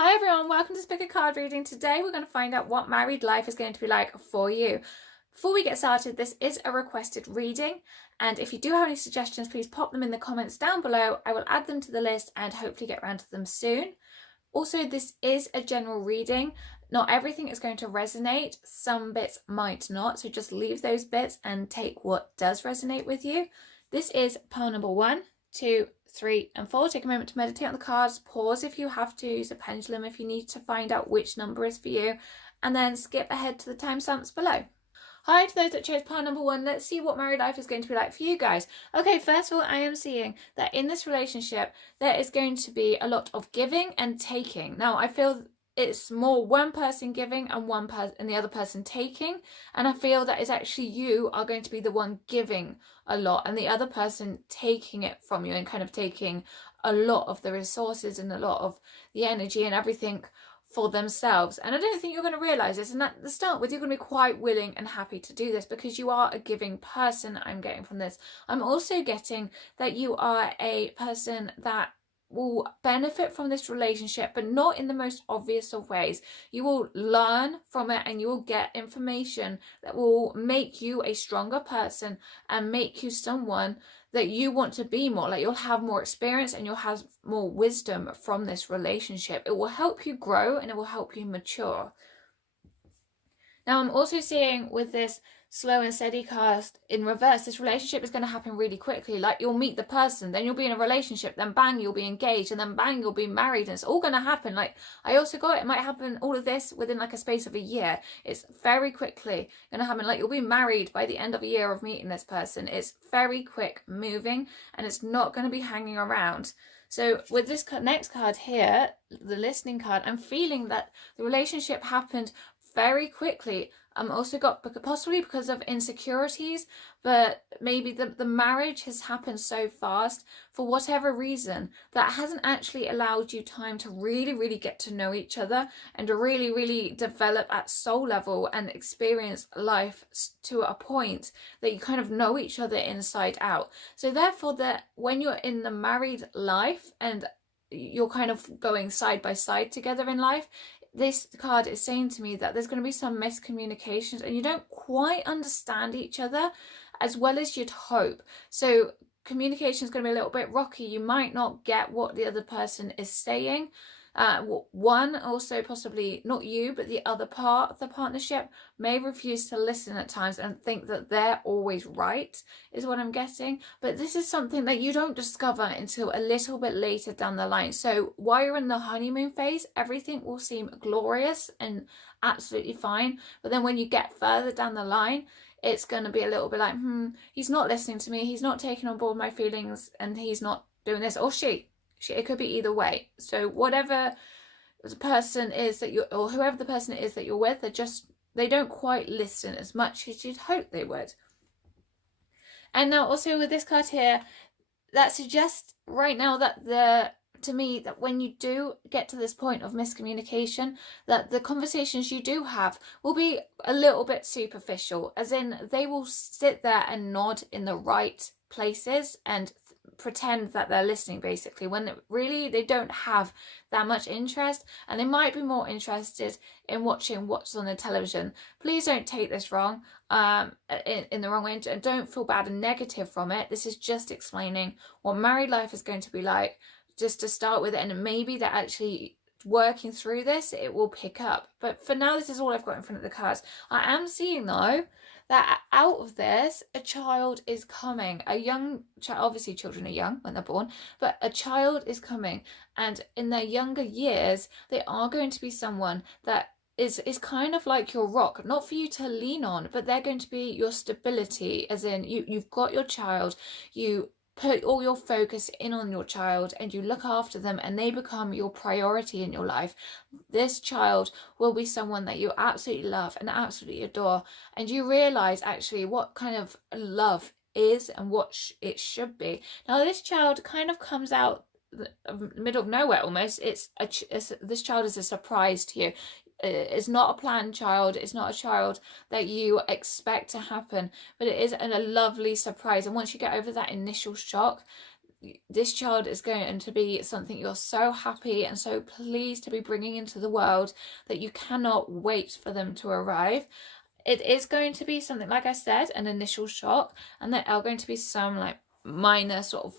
Hi everyone, welcome to Pick a Card Reading. Today we're going to find out what married life is going to be like for you. Before we get started, this is a requested reading, and if you do have any suggestions, please pop them in the comments down below. I will add them to the list and hopefully get around to them soon. Also, this is a general reading. Not everything is going to resonate. Some bits might not, so just leave those bits and take what does resonate with you. This is pile number 1, 2, 3 and 4. Take a moment to meditate on the cards, pause if you have to, use a pendulum if you need to find out which number is for you, and then skip ahead to the timestamps below. Hi to those that chose pile number 1. Let's see what married life is going to be like for you guys. Okay, first of all, I am seeing that in this relationship there is going to be a lot of giving and taking. Now I feel it's more one person giving and the other person taking, and I feel that it's actually you are going to be the one giving a lot and the other person taking it from you and kind of taking a lot of the resources and a lot of the energy and everything for themselves. And I don't think you're going to realize this, and at the start with, you're going to be quite willing and happy to do this because you are a giving person. I'm getting from this. I'm also getting that you are a person that will benefit from this relationship, but not in the most obvious of ways. You will learn from it and you will get information that will make you a stronger person and make you someone that you want to be more. Like, you'll have more experience and you'll have more wisdom from this relationship. It will help you grow and it will help you mature. Now, I'm also seeing with this slow and steady cast in reverse, this relationship is going to happen really quickly. Like, you'll meet the person, then you'll be in a relationship, then bang, you'll be engaged, and then bang, you'll be married, and it's all going to happen. Like, I also got it might happen, all of this within like a space of a year. It's very quickly going to happen. Like, you'll be married by the end of a year of meeting this person. It's very quick moving and it's not going to be hanging around. So with this next card here, the listening card, I'm feeling that the relationship happened very quickly. Also got possibly because of insecurities, but maybe the marriage has happened so fast for whatever reason that hasn't actually allowed you time to really get to know each other and to really develop at soul level and experience life to a point that you kind of know each other inside out. So therefore, that when you're in the married life and you're kind of going side by side together in life, this card is saying to me that there's going to be some miscommunications and you don't quite understand each other as well as you'd hope. So communication is going to be a little bit rocky. You might not get what the other person is saying. One, also possibly not you, but the other part of the partnership may refuse to listen at times and think that they're always right, is what I'm getting. But this is something that you don't discover until a little bit later down the line. So while you're in the honeymoon phase, everything will seem glorious and absolutely fine. But then when you get further down the line, it's going to be a little bit like, he's not listening to me, he's not taking on board my feelings, and he's not doing this, or she. It could be either way. So whatever the person is that or whoever the person is that you're with, they don't quite listen as much as you'd hope they would. And now also with this card here, that suggests right now that to me, that when you do get to this point of miscommunication, that the conversations you do have will be a little bit superficial, as in they will sit there and nod in the right places and pretend that they're listening, basically, when really they don't have that much interest, and they might be more interested in watching what's on the television. Please don't take this wrong, in the wrong way, and don't feel bad and negative from it. This is just explaining what married life is going to be like, just to start with, and maybe they're actually working through this, it will pick up. But for now, this is all I've got in front of the cards. I am seeing though that out of this, a child is coming. A young child, obviously children are young when they're born, but a child is coming, and in their younger years they are going to be someone that is kind of like your rock, not for you to lean on, but they're going to be your stability, as in you've got your child, you put all your focus in on your child and you look after them and they become your priority in your life. This child will be someone that you absolutely love and absolutely adore, and you realize actually what kind of love is and what it should be. Now this child kind of comes out the middle of nowhere almost. This child is a surprise to you. It's not a planned child. It's not a child that you expect to happen, but it is a lovely surprise. And once you get over that initial shock, this child is going to be something you're so happy and so pleased to be bringing into the world that you cannot wait for them to arrive. It is going to be something, like I said, an initial shock, and there are going to be some like minor sort of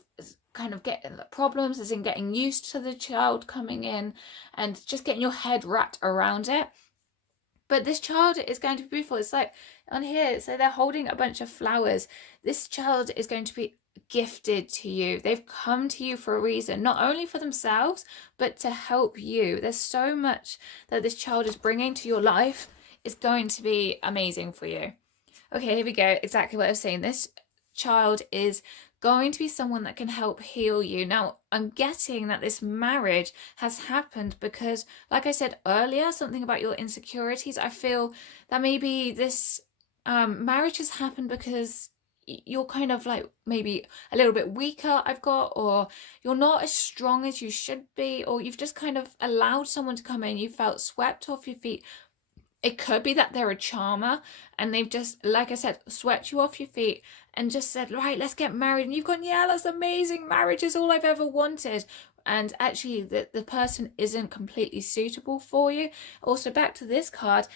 kind of getting the problems, as in getting used to the child coming in and just getting your head wrapped around it. But this child is going to be beautiful. It's like on here, so they're holding a bunch of flowers. This child is going to be gifted to you. They've come to you for a reason, not only for themselves, but to help you. There's so much that this child is bringing to your life. Is going to be amazing for you. Okay, here we go. Exactly what I was saying. This child is going to be someone that can help heal you. Now, I'm getting that this marriage has happened because, like I said earlier, something about your insecurities. I feel that maybe this marriage has happened because you're kind of like maybe a little bit weaker, I've got, or you're not as strong as you should be, or you've just kind of allowed someone to come in. You felt swept off your feet. It could be that they're a charmer and they've just, like I said, swept you off your feet and just said, right, let's get married. And you've gone, yeah, that's amazing. Marriage is all I've ever wanted. And actually the person isn't completely suitable for you. Also, back to this card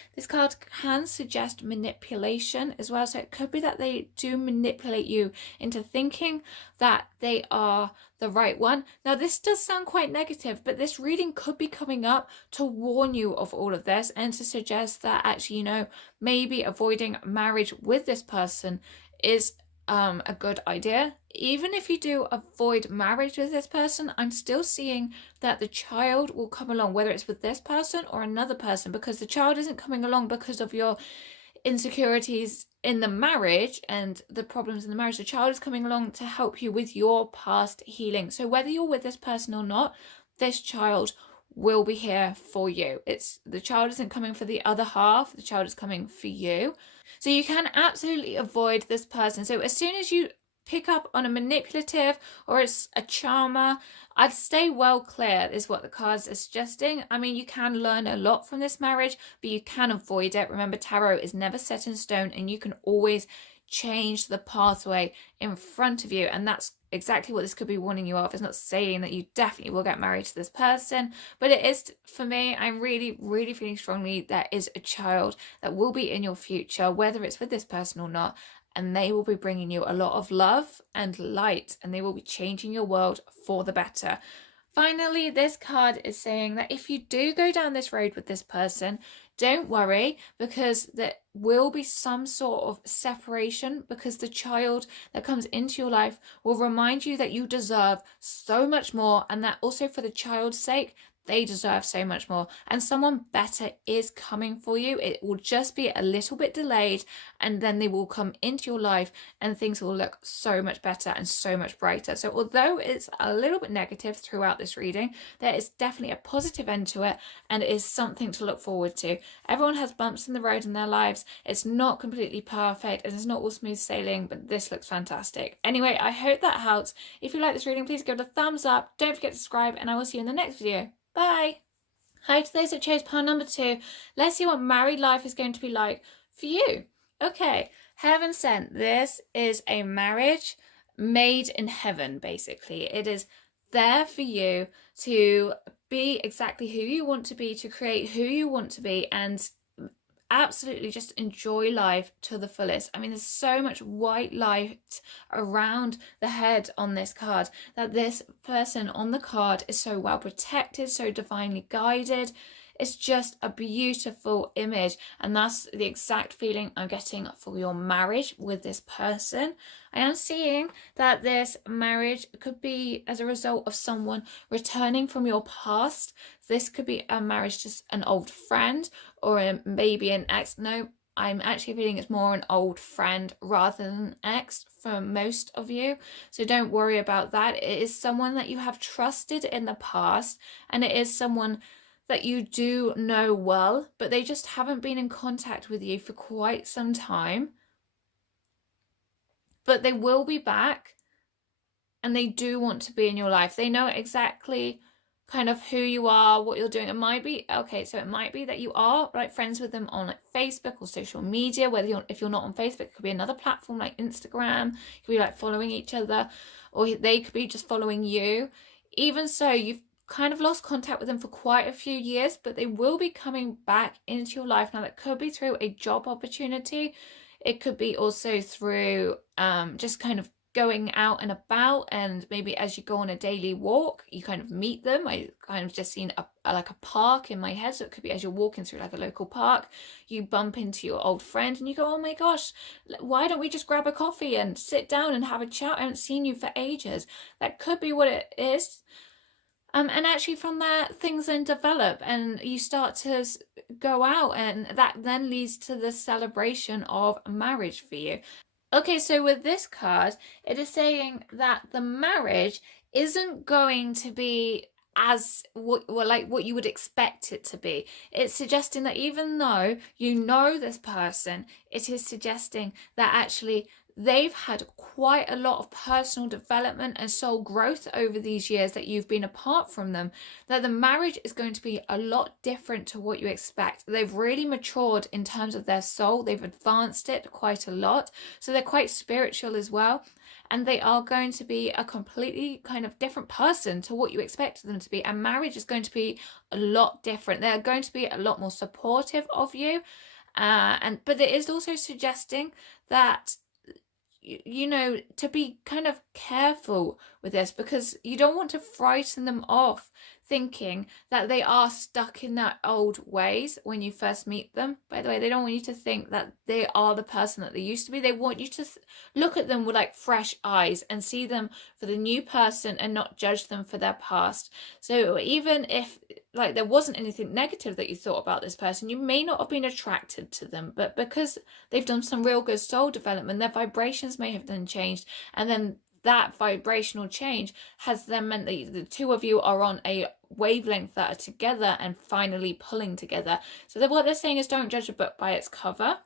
can suggest manipulation as well. So it could be that they do manipulate you into thinking that they are the right one. Now, this does sound quite negative, but this reading could be coming up to warn you of all of this and to suggest that actually, you know, maybe avoiding marriage with this person is a good idea. Even if you do avoid marriage with this person, I'm still seeing that the child will come along, whether it's with this person or another person, because the child isn't coming along because of your insecurities in the marriage and the problems in the marriage. The child is coming along to help you with your past healing. So whether you're with this person or not, this child will be here for you. It's the child isn't coming for the other half, the child is coming for you. So you can absolutely avoid this person. So as soon as you pick up on a manipulative or it's a charmer, I'd stay well clear is what the cards are suggesting. I mean, you can learn a lot from this marriage, but you can avoid it. Remember, tarot is never set in stone and you can always change the pathway in front of you, and that's exactly what this could be warning you of. It's not saying that you definitely will get married to this person, but it is, for me, I'm really feeling strongly there is a child that will be in your future, whether it's with this person or not, and they will be bringing you a lot of love and light, and they will be changing your world for the better. Finally, this card is saying that if you do go down this road with this person, don't worry, because there will be some sort of separation, because the child that comes into your life will remind you that you deserve so much more, and that also for the child's sake, they deserve so much more, and someone better is coming for you. It will just be a little bit delayed, and then they will come into your life and things will look so much better and so much brighter. So although it's a little bit negative throughout this reading, there is definitely a positive end to it, and it is something to look forward to. Everyone has bumps in the road in their lives. It's not completely perfect and it's not all smooth sailing, but this looks fantastic. Anyway, I hope that helps. If you like this reading, please give it a thumbs up. Don't forget to subscribe, and I will see you in the next video. Bye. Hi to those that chose pile number 2. Let's see what married life is going to be like for you. Okay, heaven sent. This is a marriage made in heaven, basically. It is there for you to be exactly who you want to be, to create who you want to be, and absolutely just enjoy life to the fullest. I mean, there's so much white light around the head on this card, that this person on the card is so well protected, so divinely guided. It's just a beautiful image, and that's the exact feeling I'm getting for your marriage with this person. I am seeing that this marriage could be as a result of someone returning from your past. This could be a marriage to an old friend or maybe an ex. No, I'm actually feeling it's more an old friend rather than an ex for most of you. So don't worry about that. It is someone that you have trusted in the past, and it is someone that you do know well, but they just haven't been in contact with you for quite some time. But they will be back, and they do want to be in your life. They know exactly kind of who you are, what you're doing. It might be, okay, so it might be that you are like friends with them on like Facebook or social media, whether if you're not on Facebook, it could be another platform like Instagram, it could be like following each other, or they could be just following you. Even so, you've kind of lost contact with them for quite a few years, but they will be coming back into your life. Now that could be through a job opportunity, it could be also through just kind of going out and about, and maybe as you go on a daily walk you kind of meet them. I kind of just seen like a park in my head, so it could be as you're walking through like a local park, you bump into your old friend and you go, oh my gosh, why don't we just grab a coffee and sit down and have a chat? I haven't seen you for ages. That could be what it is. And actually from there things then develop and you start to go out, and that then leads to the celebration of marriage for you. Okay, so with this card, it is saying that the marriage isn't going to be as what you would expect it to be. It's suggesting that even though you know this person, it is suggesting that actually they've had quite a lot of personal development and soul growth over these years that you've been apart from them, that the marriage is going to be a lot different to what you expect. They've really matured in terms of their soul. They've advanced it quite a lot. So they're quite spiritual as well. And they are going to be a completely kind of different person to what you expected them to be. And marriage is going to be a lot different. They're going to be a lot more supportive of you. But it is also suggesting that you know, to be kind of careful with this, because you don't want to frighten them off thinking that they are stuck in their old ways when you first meet them. By the way, they don't want you to think that they are the person that they used to be. They want you to look at them with like fresh eyes and see them for the new person and not judge them for their past. So even if like there wasn't anything negative that you thought about this person, you may not have been attracted to them, but because they've done some real good soul development, their vibrations may have then changed, and then that vibrational change has then meant that the two of you are on a wavelength that are together and finally pulling together. So what they're saying is don't judge a book by its cover.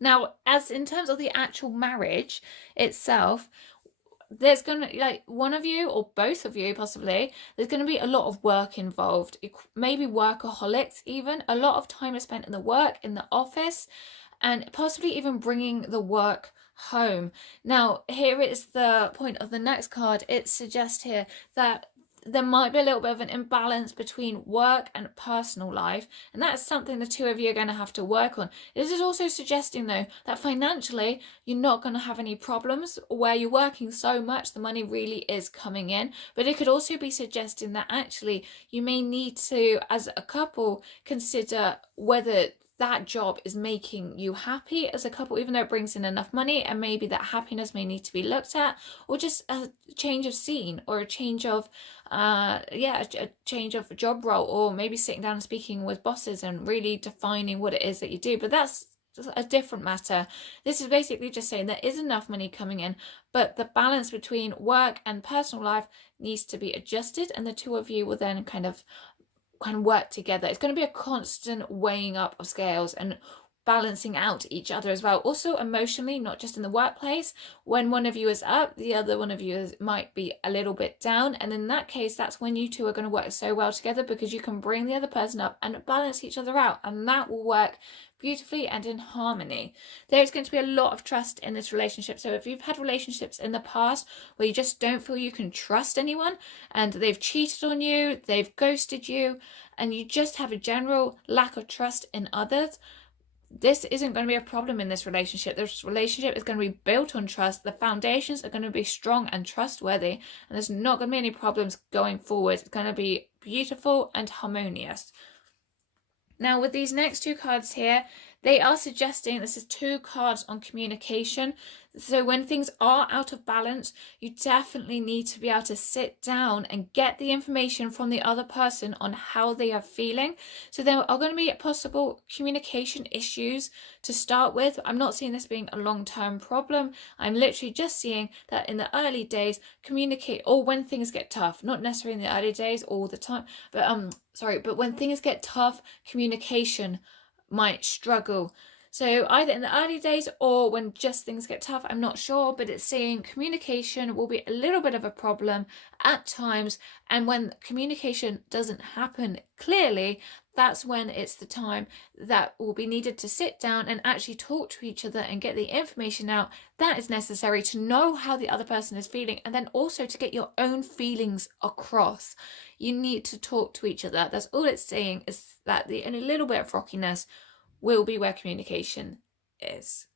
Now, as in terms of the actual marriage itself, there's going to, like, one of you or both of you possibly, there's going to be a lot of work involved, maybe workaholics even. A lot of time is spent in the work, in the office, and possibly even bringing the work home. Now, here is the point of the next card. It suggests here that there might be a little bit of an imbalance between work and personal life, and that's something the two of you are going to have to work on. This is also suggesting though that financially you're not going to have any problems where you're working so much the money really is coming in, but it could also be suggesting that actually you may need to, as a couple, consider whether that job is making you happy as a couple, even though it brings in enough money, and maybe that happiness may need to be looked at, or just a change of scene, or a change of a change of job role, or maybe sitting down and speaking with bosses and really defining what it is that you do. But that's a different matter. This is basically just saying there is enough money coming in, but the balance between work and personal life needs to be adjusted, and the two of you will then kind of work together. It's going to be a constant weighing up of scales and balancing out each other as well. Also emotionally, not just in the workplace. When one of you is up, the other one of you might be a little bit down, and in that case, that's when you two are going to work so well together, because you can bring the other person up and balance each other out, and that will work beautifully and in harmony. There's going to be a lot of trust in this relationship. So if you've had relationships in the past where you just don't feel you can trust anyone, and they've cheated on you, they've ghosted you, and you just have a general lack of trust in others, this isn't going to be a problem in this relationship. This relationship is going to be built on trust. The foundations are going to be strong and trustworthy, and there's not going to be any problems going forward. It's going to be beautiful and harmonious. Now, with these next two cards here, they are suggesting, this is two cards on communication. So when things are out of balance, you definitely need to be able to sit down and get the information from the other person on how they are feeling. So there are going to be possible communication issues to start with. I'm not seeing this being a long-term problem. I'm literally just seeing that in the early days, communicate, or when things get tough, not necessarily in the early days all the time, but when things get tough, communication might struggle. So either in the early days or when just things get tough, I'm not sure, but it's saying communication will be a little bit of a problem at times. And when communication doesn't happen clearly, that's when it's the time that will be needed to sit down and actually talk to each other and get the information out that is necessary to know how the other person is feeling, and then also to get your own feelings across. You need to talk to each other. That's all it's saying, is that the only little bit of rockiness will be where communication is.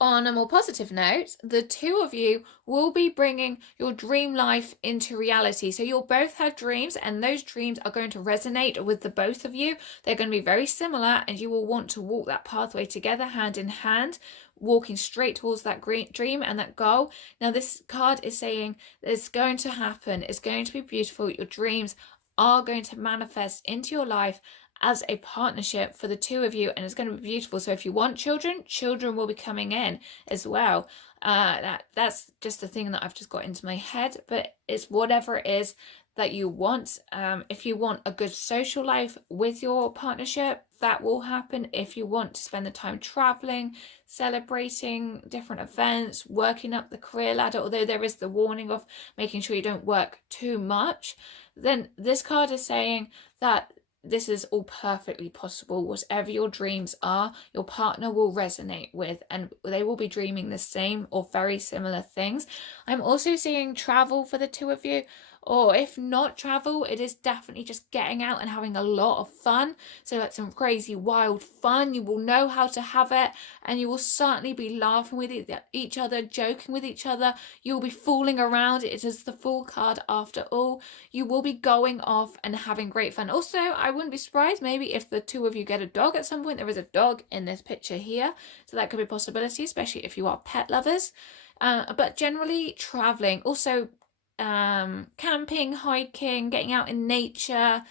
On a more positive note, the two of you will be bringing your dream life into reality. So you'll both have dreams, and those dreams are going to resonate with the both of you. They're going to be very similar, and you will want to walk that pathway together, hand in hand, walking straight towards that great dream and that goal. Now, this card is saying it's going to happen. It's going to be beautiful. Your dreams are going to manifest into your life as a partnership for the two of you, and it's going to be beautiful. So if you want children, children will be coming in as well. That's just the thing that I've just got into my head, but it's whatever it is that you want. If you want a good social life with your partnership, that will happen. If you want to spend the time traveling, celebrating different events, working up the career ladder, although there is the warning of making sure you don't work too much, then this card is saying that this is all perfectly possible. Whatever your dreams are, your partner will resonate with, and they will be dreaming the same or very similar things. I'm also seeing travel for the two of you, or if not travel, it is definitely just getting out and having a lot of fun. So that's some crazy wild fun. You will know how to have it, and you will certainly be laughing with each other, joking with each other. You will be fooling around. It is the Fool card after all. You will be going off and having great fun. Also, I wouldn't be surprised maybe if the two of you get a dog at some point. There is a dog in this picture here, so that could be a possibility, especially if you are pet lovers. But generally traveling, also camping, hiking, getting out in nature,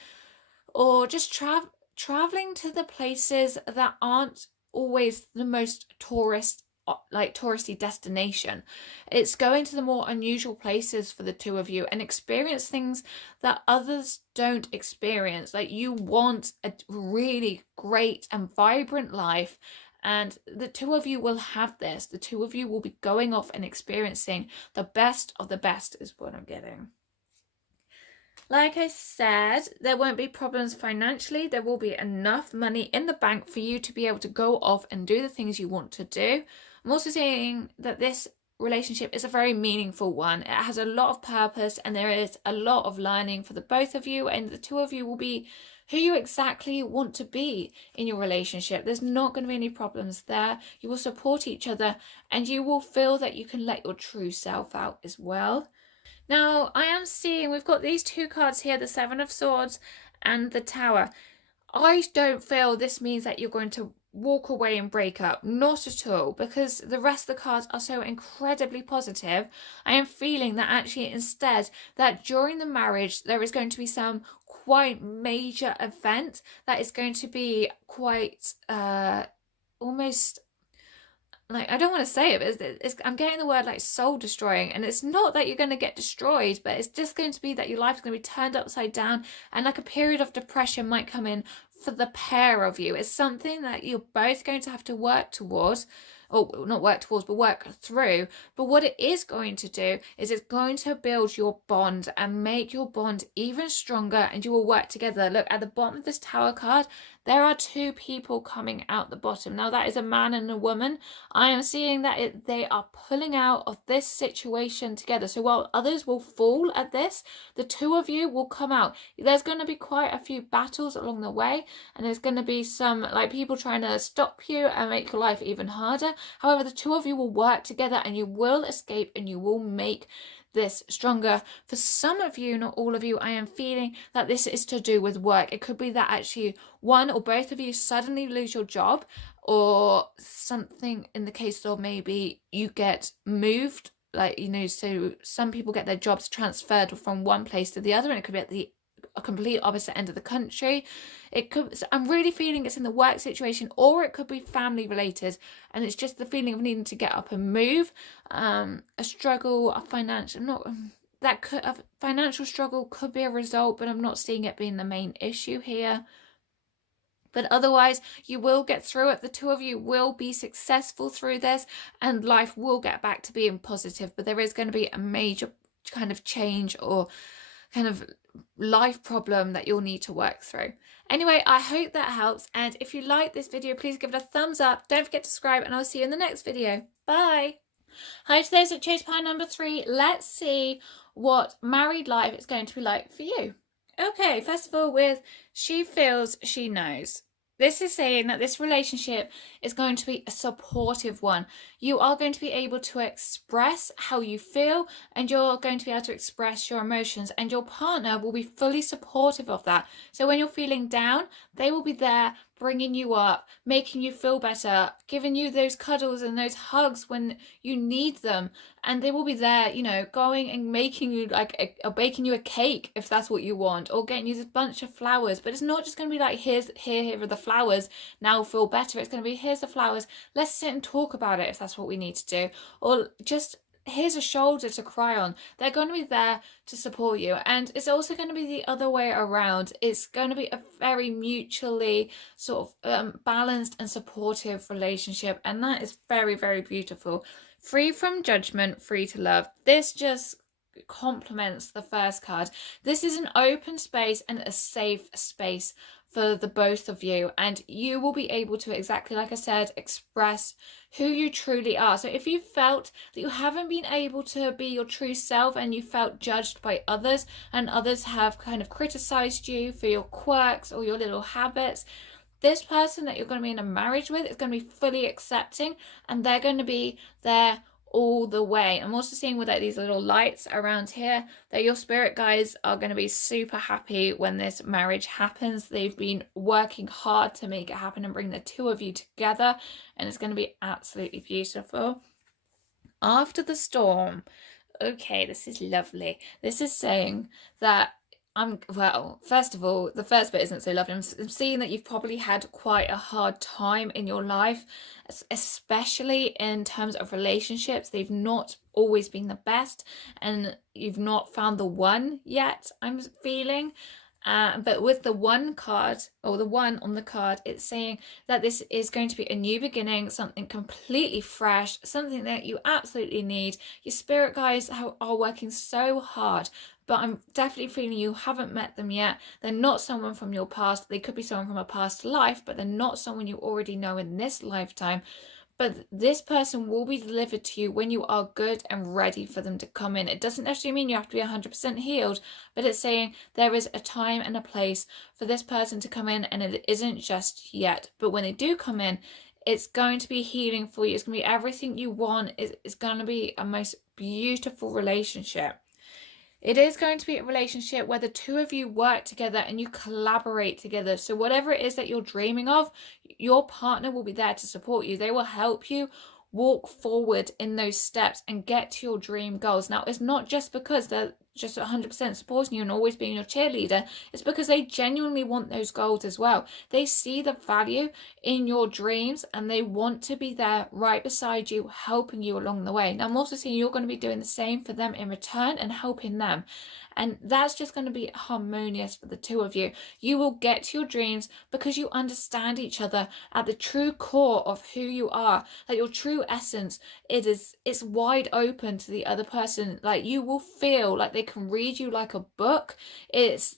or just traveling to the places that aren't always the most touristy destination. It's going to the more unusual places for the two of you and experience things that others don't experience. Like, you want a really great and vibrant life, and the two of you will have this. The two of you will be going off and experiencing the best of the best, is what I'm getting. Like I said, there won't be problems financially. There will be enough money in the bank for you to be able to go off and do the things you want to do. I'm also saying that this relationship is a very meaningful one. It has a lot of purpose, and there is a lot of learning for the both of you, and the two of you will be who you exactly want to be in your relationship. There's not going to be any problems there. You will support each other, and you will feel that you can let your true self out as well. Now, I am seeing we've got these two cards here, the Seven of Swords and the Tower. I don't feel this means that you're going to walk away and break up. Not at all, because the rest of the cards are so incredibly positive. I am feeling that actually instead that during the marriage there is going to be some quite major event that is going to be quite almost, like, I don't want to say it, but I'm getting the word like soul destroying, and it's not that you're going to get destroyed, but it's just going to be that your life is going to be turned upside down, and like a period of depression might come in for the pair of you. It's something that you're both going to have to work towards, or not work towards, but work through. But what it is going to do is it's going to build your bond and make your bond even stronger, and you will work together. Look, at the bottom of this Tower card, there are two people coming out the bottom. Now, that is a man and a woman. I am seeing that they are pulling out of this situation together. So while others will fall at this, the two of you will come out. There's going to be quite a few battles along the way, and there's going to be some like people trying to stop you and make your life even harder. However, the two of you will work together, and you will escape, and you will make this stronger. For some of you, not all of you, I am feeling that this is to do with work. It could be that actually one or both of you suddenly lose your job, or something in the case of maybe you get moved, like, you know, so some people get their jobs transferred from one place to the other, and it could be at the a complete opposite end of the country. It could, I'm really feeling it's in the work situation, or it could be family related, and it's just the feeling of needing to get up and move. A struggle, a financial struggle could be a result, but I'm not seeing it being the main issue here. But otherwise, you will get through it. The two of you will be successful through this, and life will get back to being positive. But there is going to be a major kind of change or kind of life problem that you'll need to work through. Anyway, I hope that helps. And if you like this video, please give it a thumbs up. Don't forget to subscribe, and I'll see you in the next video. Bye. Hi to those that chose pile number 3. Let's see what married life is going to be like for you. Okay, first of all, with she feels she knows. This is saying that this relationship is going to be a supportive one. You are going to be able to express how you feel, and you're going to be able to express your emotions, and your partner will be fully supportive of that. So when you're feeling down, they will be there bringing you up, making you feel better, giving you those cuddles and those hugs when you need them. And they will be there, you know, going and making you baking you a cake if that's what you want, or getting you this bunch of flowers. But it's not just going to be like, here are the flowers, now feel better. It's going to be, here's the flowers, let's sit and talk about it if that's what we need to do. Or just, here's a shoulder to cry on. They're going to be there to support you. And it's also going to be the other way around. It's going to be a very mutually sort of balanced and supportive relationship. And that is very, very beautiful. Free from judgment, free to love. This just complements the first card. This is an open space and a safe space for the both of you, and you will be able to, exactly like I said, express who you truly are. So if you felt that you haven't been able to be your true self, and you felt judged by others, and others have kind of criticized you for your quirks or your little habits, this person that you're going to be in a marriage with is going to be fully accepting, and they're going to be there all the way. I'm also seeing with like these little lights around here that your spirit guides are going to be super happy when this marriage happens. They've been working hard to make it happen and bring the two of you together, and it's going to be absolutely beautiful. After the storm. Okay, this is lovely. This is saying that well, first of all, the first bit isn't so lovely. I'm seeing that you've probably had quite a hard time in your life, especially in terms of relationships. They've not always been the best, and you've not found the one yet, I'm feeling. But with the one card, or the one on the card, it's saying that this is going to be a new beginning, something completely fresh, something that you absolutely need. Your spirit guides are working so hard, but I'm definitely feeling you haven't met them yet. They're not someone from your past. They could be someone from a past life, but they're not someone you already know in this lifetime. But this person will be delivered to you when you are good and ready for them to come in. It doesn't necessarily mean you have to be 100% healed, but it's saying there is a time and a place for this person to come in, and it isn't just yet. But when they do come in, it's going to be healing for you. It's going to be everything you want. It's going to be a most beautiful relationship. It is going to be a relationship where the two of you work together and you collaborate together. So whatever it is that you're dreaming of, your partner will be there to support you. They will help you walk forward in those steps and get to your dream goals. Now, it's not just because they're just 100% supporting you and always being your cheerleader. It's because they genuinely want those goals as well. They see the value in your dreams, and they want to be there right beside you, helping you along the way. Now, I'm also seeing you're going to be doing the same for them in return and helping them. And that's just going to be harmonious for the two of you. You will get to your dreams because you understand each other at the true core of who you are. Like your true essence, it's wide open to the other person. Like you will feel like they can read you like a book. It's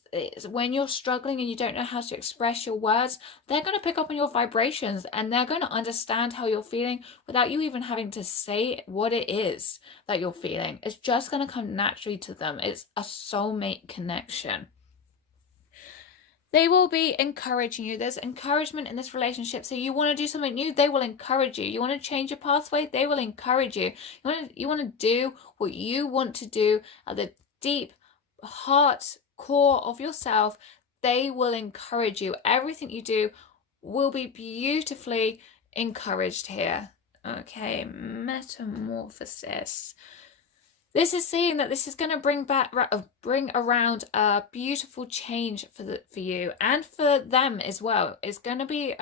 when you're struggling and you don't know how to express your words, they're going to pick up on your vibrations, and they're going to understand how you're feeling without you even having to say what it is that you're feeling. It's just going to come naturally to them. It's a soulmate connection. They will be encouraging you. There's encouragement in this relationship. So you want to do something new, they will encourage you. You want to change your pathway, they will encourage you. You want to do what you want to do at the deep heart core of yourself. They will encourage you. Everything you do will be beautifully encouraged here. Okay, metamorphosis. This is saying that this is going to bring around a beautiful change for you and for them as well. It's going to be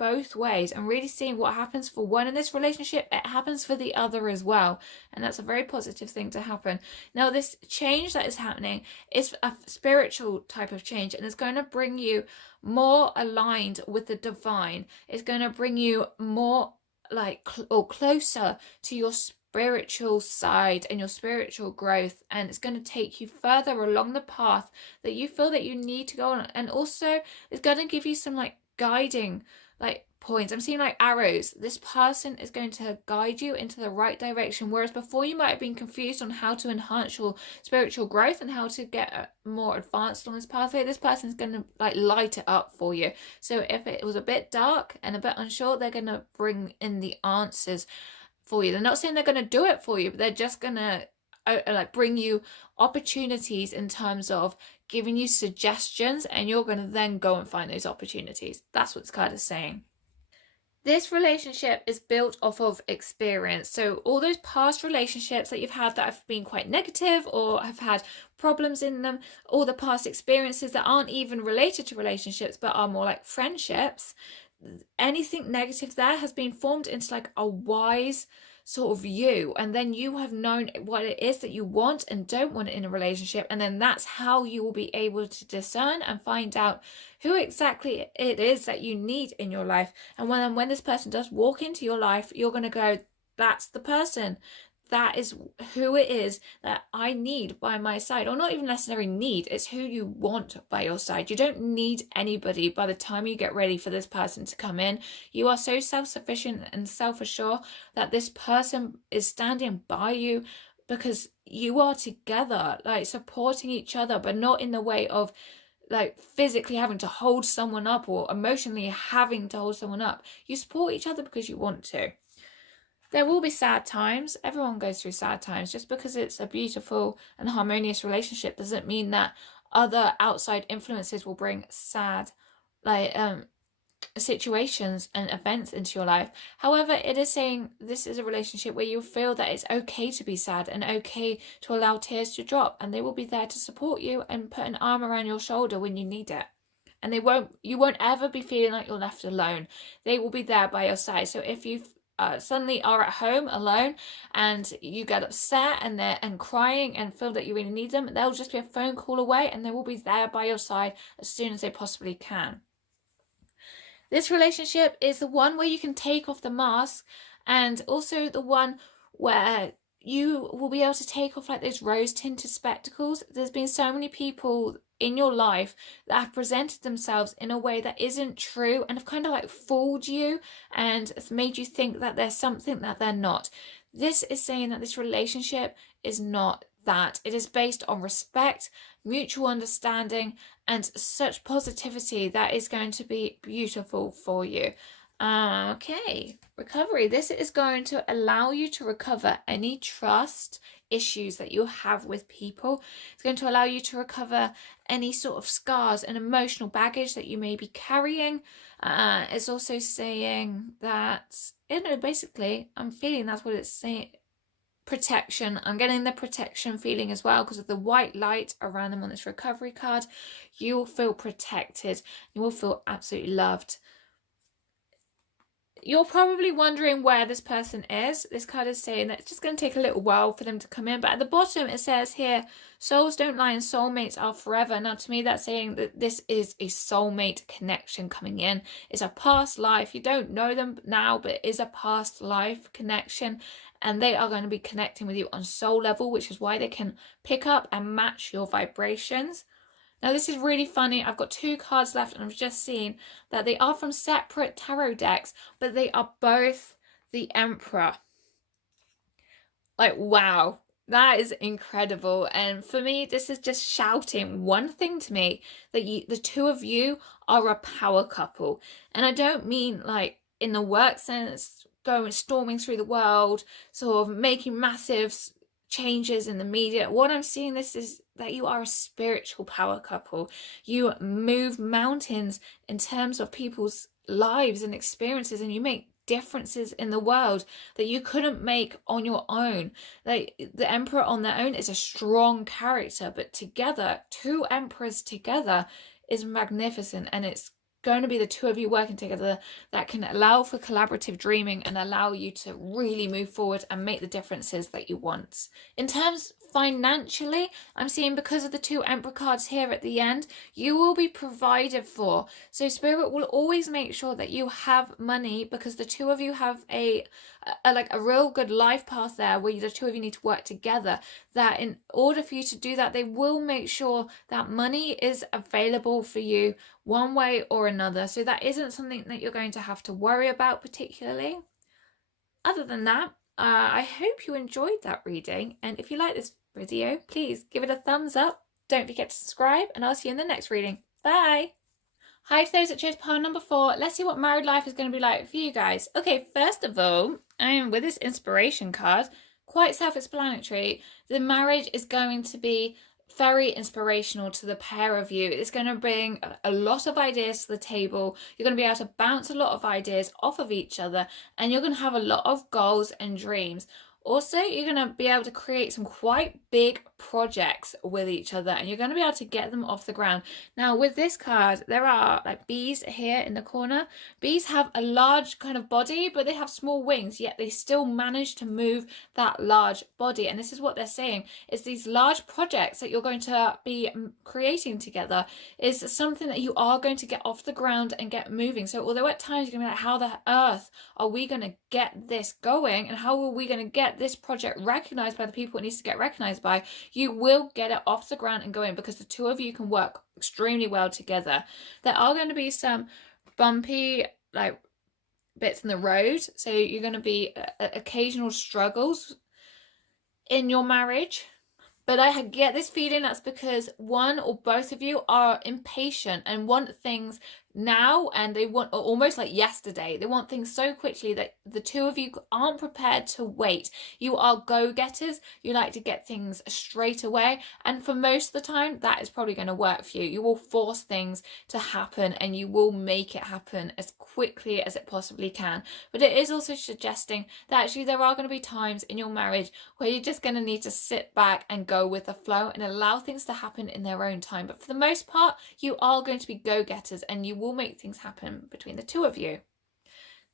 both ways and really seeing what happens for one in this relationship, it happens for the other as well. And that's a very positive thing to happen. Now, this change that is happening is a spiritual type of change, and it's going to bring you more aligned with the divine. It's going to bring you more like or closer to your spiritual side and your spiritual growth, and it's going to take you further along the path that you feel that you need to go on. And also it's going to give you some like guiding like points. I'm seeing like arrows. This person is going to guide you into the right direction, whereas before you might have been confused on how to enhance your spiritual growth and how to get more advanced on this pathway. This person's going to like light it up for you. So if it was a bit dark and a bit unsure, they're going to bring in the answers for you. They're not saying they're going to do it for you, but they're just going to like bring you opportunities in terms of giving you suggestions, and you're going to then go and find those opportunities. That's what it's kind of saying. This relationship is built off of experience. So all those past relationships that you've had that have been quite negative or have had problems in them, all the past experiences that aren't even related to relationships but are more like friendships, anything negative there has been formed into like a wise sort of you, and then you have known what it is that you want and don't want in a relationship, and then that's how you will be able to discern and find out who exactly it is that you need in your life. And when this person does walk into your life, you're going to go, that's the person, that is who it is that I need by my side. Or not even necessarily need, it's who you want by your side. You don't need anybody by the time you get ready for this person to come in. You are so self-sufficient and self-assured that this person is standing by you because you are together, like supporting each other, but not in the way of like physically having to hold someone up or emotionally having to hold someone up. You support each other because you want to. There will be sad times. Everyone goes through sad times. Just because it's a beautiful and harmonious relationship doesn't mean that other outside influences will bring sad like situations and events into your life. However, it is saying this is a relationship where you feel that it's okay to be sad and okay to allow tears to drop, and they will be there to support you and put an arm around your shoulder when you need it. And you won't ever be feeling like you're left alone. They will be there by your side. So if you suddenly are at home alone and you get upset and crying and feel that you really need them, they'll just be a phone call away, and they will be there by your side as soon as they possibly can. This relationship is the one where you can take off the mask, and also the one where you will be able to take off like those rose-tinted spectacles. There's been so many people in your life that have presented themselves in a way that isn't true and have kind of like fooled you and made you think that there's something that they're not. This is saying that this relationship is not that. It is based on respect, mutual understanding, and such positivity that is going to be beautiful for you. Okay, recovery. This is going to allow you to recover any trust issues that you have with people. It's going to allow you to recover any sort of scars and emotional baggage that you may be carrying. It's also saying that, basically, I'm feeling that's what it's saying. Protection. I'm getting the protection feeling as well because of the white light around them on this recovery card. You will feel protected. You will feel absolutely loved. You're probably wondering where this person is. This card is saying that it's just going to take a little while for them to come in. But at the bottom it says here, souls don't lie and soulmates are forever. Now to me that's saying that this is a soulmate connection coming in. It's a past life. You don't know them now, but it is a past life connection. And they are going to be connecting with you on soul level, which is why they can pick up and match your vibrations. Now this is really funny. I've got 2 cards left and I've just seen that they are from separate tarot decks, but they are both the Emperor. Like, wow, that is incredible. And for me, this is just shouting one thing to me, that the 2 of you are a power couple. And I don't mean like in the work sense, going storming through the world, sort of making massive changes in the media. What I'm seeing this is that you are a spiritual power couple. You move mountains in terms of people's lives and experiences, and you make differences in the world that you couldn't make on your own. Like the Emperor on their own is a strong character, but together, 2 emperors together is magnificent, and it's going to be the two of you working together that can allow for collaborative dreaming and allow you to really move forward and make the differences that you want. In terms financially, I'm seeing, because of the two Emperor cards here at the end, you will be provided for. So Spirit will always make sure that you have money, because the two of you have a real good life path there where the two of you need to work together, that in order for you to do that, they will make sure that money is available for you one way or another. So that isn't something that you're going to have to worry about particularly. Other than that, I hope you enjoyed that reading, and if you like this video, please give it a thumbs up. Don't forget to subscribe, and I'll see you in the next reading. Bye! Hi to those that chose pile number 4. Let's see what married life is going to be like for you guys. Okay, first of all, with this inspiration card, quite self-explanatory. The marriage is going to be very inspirational to the pair of you. It's going to bring a lot of ideas to the table. You're going to be able to bounce a lot of ideas off of each other, and you're going to have a lot of goals and dreams. Also, you're going to be able to create some quite big projects with each other, and you're going to be able to get them off the ground. Now, with this card, there are like bees here in the corner. Bees have a large kind of body, but they have small wings, yet they still manage to move that large body. And this is what they're saying, is these large projects that you're going to be creating together is something that you are going to get off the ground and get moving. So although at times you're going to be like, how the earth are we going to get this going, and how are we going to get this project recognized by the people it needs to get recognized by, you will get it off the ground and going, because the two of you can work extremely well together. There are going to be some bumpy bits in the road, so you're going to be occasional struggles in your marriage. But I get this feeling that's because one or both of you are impatient and want things now, and they want almost like yesterday. They want things so quickly that the two of you aren't prepared to wait. You are go-getters. You like to get things straight away, and for most of the time that is probably going to work for you. You will force things to happen, and you will make it happen as quickly as it possibly can. But it is also suggesting that actually there are going to be times in your marriage where you're just going to need to sit back and go with the flow and allow things to happen in their own time. But for the most part, you are going to be go-getters, and you will make things happen between the two of you.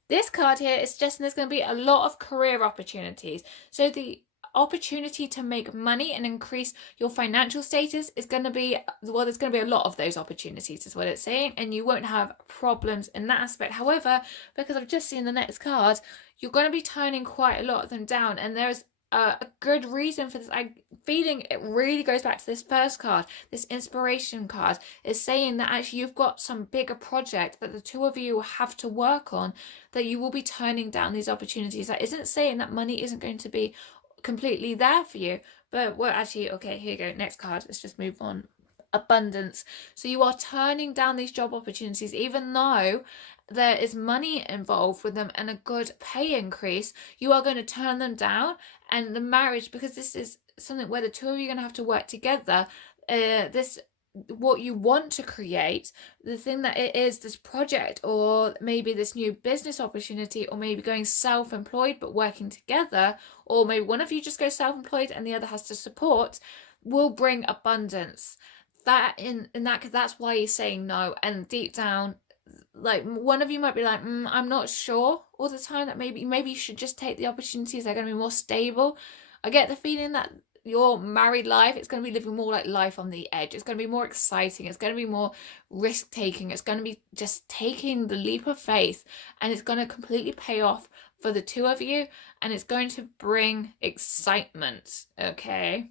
This card here is suggesting there's going to be a lot of career opportunities. So the opportunity to make money and increase your financial status is going to be, well, there's going to be a lot of those opportunities is what it's saying, and you won't have problems in that aspect. However, because I've just seen the next card, you're going to be turning quite a lot of them down, and there's a good reason for this. I'm feeling it really goes back to this first card. This inspiration card is saying that actually you've got some bigger project that the two of you have to work on, that you will be turning down these opportunities. That isn't saying that money isn't going to be completely there for you, but well, actually, okay, here you go, next card, let's just move on. Abundance. So you are turning down these job opportunities, even though there is money involved with them and a good pay increase. You are going to turn them down, and the marriage, because this is something where the two of you are going to have to work together, this what you want to create, the thing that it is, this project, or maybe this new business opportunity, or maybe going self-employed but working together, or maybe one of you just goes self-employed and the other has to support, will bring abundance. That in that, because that's why you're saying no. And deep down, like, one of you might be like, I'm not sure all the time, that maybe you should just take the opportunities. They're going to be more stable. I get the feeling that your married life, it's going to be living more like life on the edge. It's going to be more exciting. It's going to be more risk taking. It's going to be just taking the leap of faith, and it's going to completely pay off for the two of you, and it's going to bring excitement. Okay.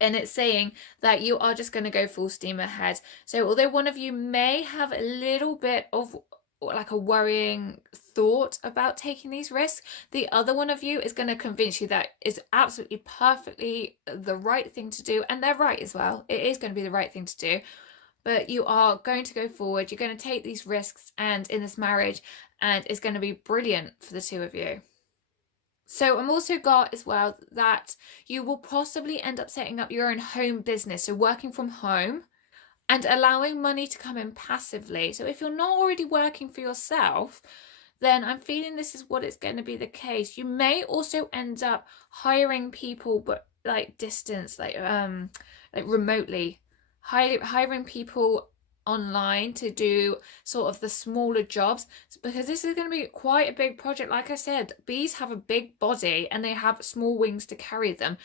And it's saying that you are just going to go full steam ahead. So although one of you may have a little bit of like a worrying thought about taking these risks, the other one of you is going to convince you that is absolutely perfectly the right thing to do. And they're right as well. It is going to be the right thing to do. But you are going to go forward. You're going to take these risks and in this marriage, and it's going to be brilliant for the two of you. So I'm also got as well that you will possibly end up setting up your own home business, so working from home and allowing money to come in passively. So if you're not already working for yourself, then I'm feeling this is what it's going to be the case. You may also end up hiring people, but like distance, like remotely, hiring people online to do sort of the smaller jobs, because this is going to be quite a big project. Like I said, bees have a big body and they have small wings to carry them.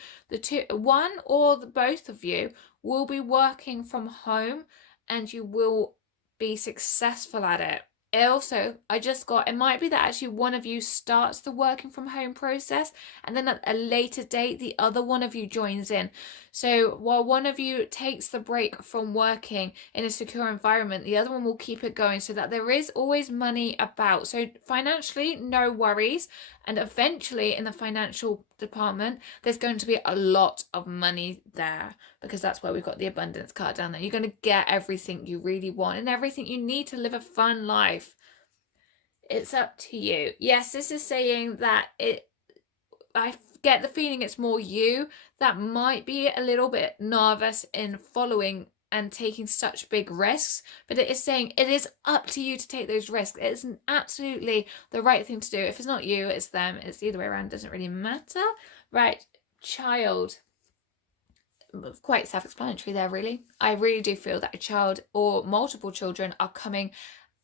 One or both of you will be working from home and you will be successful at it. Also, it might be that actually one of you starts the working from home process and then at a later date the other one of you joins in. So while one of you takes the break from working in a secure environment, the other one will keep it going so that there is always money about. So financially, no worries. And eventually in the financial department, there's going to be a lot of money there, because that's where we've got the abundance card down there. You're going to get everything you really want and everything you need to live a fun life. It's up to you. Yes, this is saying that I get the feeling it's more you that might be a little bit nervous in following and taking such big risks, but it is saying it is up to you to take those risks. It is absolutely the right thing to do. If it's not you, it's them. It's the other way around. It doesn't really matter. Right, child. Quite self-explanatory there, really. I really do feel that a child or multiple children are coming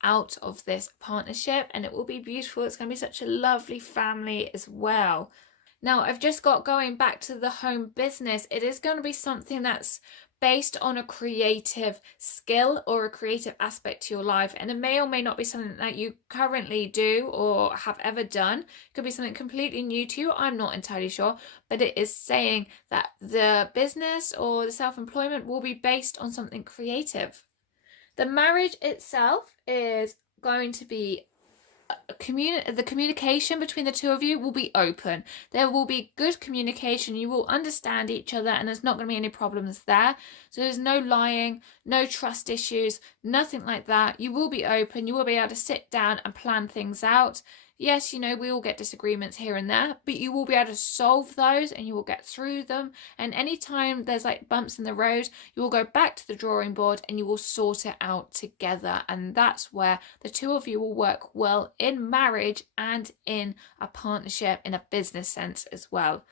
out of this partnership, and it will be beautiful. It's going to be such a lovely family as well. Now, I've just got going back to the home business. It is going to be something that's based on a creative skill or a creative aspect to your life, and it may or may not be something that you currently do or have ever done. It could be something completely new to you. I'm not entirely sure, but it is saying that the business or the self-employment will be based on something creative. The marriage itself is going to be the communication between the two of you will be open. There will be good communication. You will understand each other and there's not going to be any problems there. So there's no lying, no trust issues, nothing like that. You will be open. You will be able to sit down and plan things out. Yes, you know, we all get disagreements here and there, but you will be able to solve those and you will get through them. And anytime there's like bumps in the road, you will go back to the drawing board and you will sort it out together. And that's where the two of you will work well in marriage and in a partnership, in a business sense as well.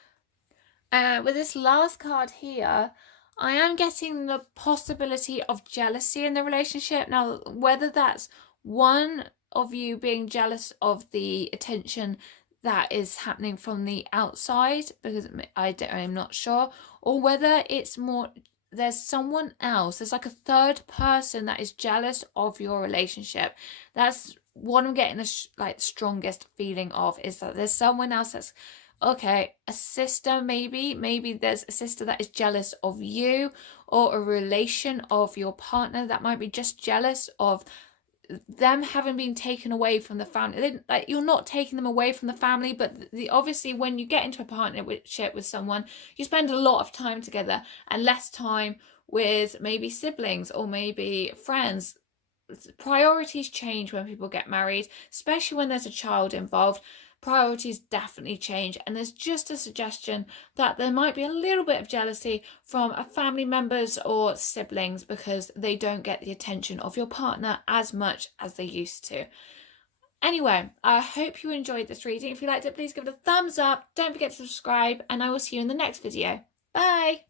With this last card here, I am getting the possibility of jealousy in the relationship. Now, whether that's one of you being jealous of the attention that is happening from the outside, because I'm not sure, or whether it's more there's someone else, there's like a third person that is jealous of your relationship. That's what I'm getting the strongest feeling of, is that there's someone else that's okay, a sister maybe there's a sister that is jealous of you, or a relation of your partner that might be just jealous of them having been taken away from the family. Like, you're not taking them away from the family, but obviously when you get into a partnership with someone, you spend a lot of time together and less time with maybe siblings or maybe friends. Priorities change when people get married, especially when there's a child involved. Priorities definitely change, and there's just a suggestion that there might be a little bit of jealousy from a family members or siblings because they don't get the attention of your partner as much as they used to. Anyway, I hope you enjoyed this reading. If you liked it, please give it a thumbs up. Don't forget to subscribe, and I will see you in the next video. Bye!